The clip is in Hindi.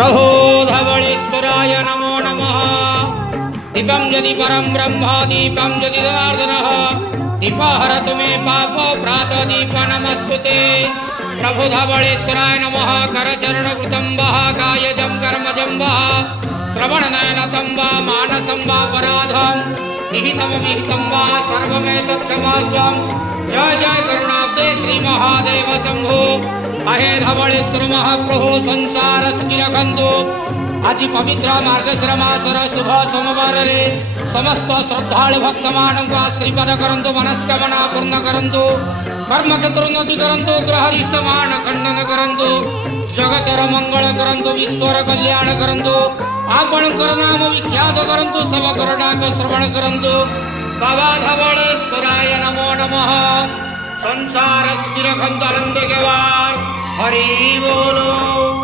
प्रभो धवळेश्वराय नमो नमः। दीपं यदि परं ब्रह्म दीपं यदि जनार्दनः दीपहरतु मे पापो प्रातदीप नमस्तुते। प्रभु धवळेश्वराय नमः। करचरणकृतं वः कायजं कर्मजं वः श्रवणनयनतं वा मानसं वा पराधं विहितं वा सर्वमेतत्क्षमास्त्वं। जय जय करुणाब्दे श्री महादेव शंभो। आहे धवळेश्वर महाप्रभु संसार सुखी रखन्तु। आज पवित्र मार्गशीर मासर शुभ सोमवार रे समस्त श्रद्धालु भक्त मानक आशीर्वाद करंतु, मनस्कामना पूर्ण करंतु, कर्म क्षेत्र उन्नति करंतु, ग्रहरिष्ट मान खंडन करंतु, जगतर मंगल करंतु, विश्वर कल्याण करंतु, आपणकर नाम विख्यात करंतु, सब कर डाक श्रवण करंतु। बाबा धवळेश्वराय नमो नमः। संसार सुखी रखन्तु, आनंद केवार हरि बोलो।